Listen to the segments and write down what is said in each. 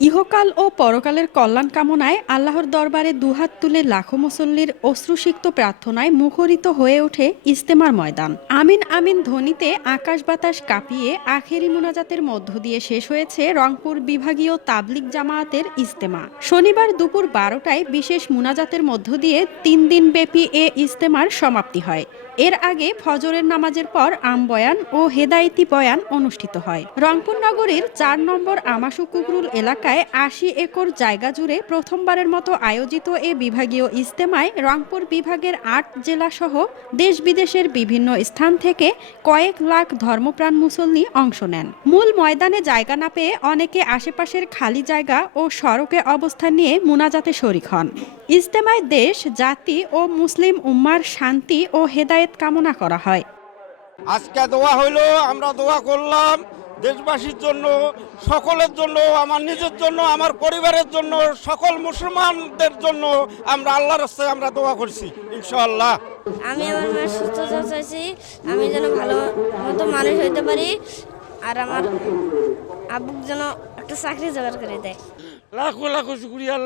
ইহকাল ও পরকালের কল্যাণ কামনায় আল্লাহর দরবারে দুহাত তুলে লাখো মুসল্লির অশ্রুসিক্ত প্রার্থনায় মুখরিত হয়ে ওঠে ইজতেমার ময়দান। আমিন আমিন ধ্বনিতে আকাশ বাতাস কাঁপিয়ে আখেরি মুনাজাতের মধ্য দিয়ে শেষ হয়েছে রংপুর বিভাগীয় তাবলিগ জামায়াতের ইজতেমা। শনিবার দুপুর ১২টায় বিশেষ মুনাজাতের মধ্য দিয়ে ৩ দিনব্যাপী এ ইজতেমার সমাপ্তি হয়। এর আগে ফজরের নামাজের পর আমবয়ান ও হেদায়েতি বয়ান অনুষ্ঠিত হয়। রংপুর নগরীর ৪ নম্বর আমাশু কুকরুল এলাকায় ৮০ একর জায়গা জুড়ে প্রথমবারের মতো আয়োজিত এ বিভাগীয় ইজতেমায় রংপুর বিভাগের ৮ জেলাসহ দেশ বিদেশের বিভিন্ন স্থান থেকে কয়েক লাখ ধর্মপ্রাণ মুসল্লি অংশ নেন। মূল ময়দানে জায়গা না পেয়ে অনেকে আশেপাশের খালি জায়গা ও সড়কে অবস্থান নিয়ে মুনাজাতে শরিক হন। ইজতেমায় দেশ, জাতি ও মুসলিম উম্মার শান্তি ও হেদায়েত কামনা করা হয়। আজকে দোয়া হইলো, আমরা দোয়া করলাম দেশবাসীর জন্য, সকলের জন্য, আমার নিজের জন্য, আমার পরিবারের জন্য, সকল মুসলমানদের জন্য আমরা আল্লাহর রাস্তায় আমরা দোয়া করছি ইনশাআল্লাহ। আমি আমার মায়ের সুস্থতা চাইছি, আমি যেন ভালো মতো মানুষ হইতে পারি, আর আমার আব্বুক যেন একটা চাকরি জোগাড় করে দেয়। লাখো লাখো শুক্রিয়া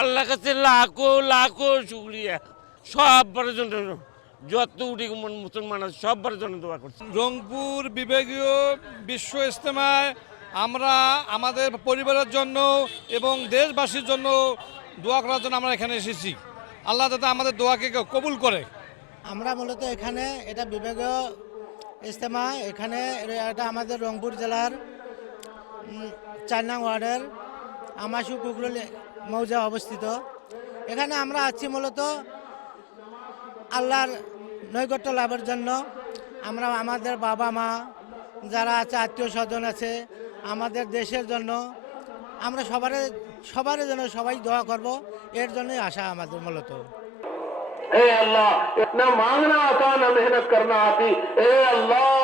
আল্লাহ কাছে লাখো লাখো শুক্রিয়া। সবার জন্য যত উঠি মুসলমান আছে সবার জন্য দোয়া করছি। রংপুর বিভাগীয় বিশ্ব ইজতেমায় আমরা আমাদের পরিবারের জন্য এবং দেশবাসীর জন্য দোয়া করার জন্য আমরা এখানে এসেছি। আল্লাহ যাতে আমাদের দোয়াকে কবুল করে। আমরা মূলত এখানে এটা বিভাগীয় ইজতেমা, এখানে এটা আমাদের রংপুর জেলার ৪ নং ওয়ার্ডের আমাশু কুকরুল মৌজা অবস্থিত। এখানে আমরা আছি মূলত আল্লাহর নৈকট্য লাভের জন্য। আমরা আমাদের বাবা মা যারা আছে, আত্মীয় স্বজন আছে, আমাদের দেশের জন্য আমরা সবার জন্য সবাই দোয়া করব, এর জন্যই আশা আমাদের মূলত। ए अल्लाह इतना मांगना आता ना मेहनत करना आती। ए अल्लाह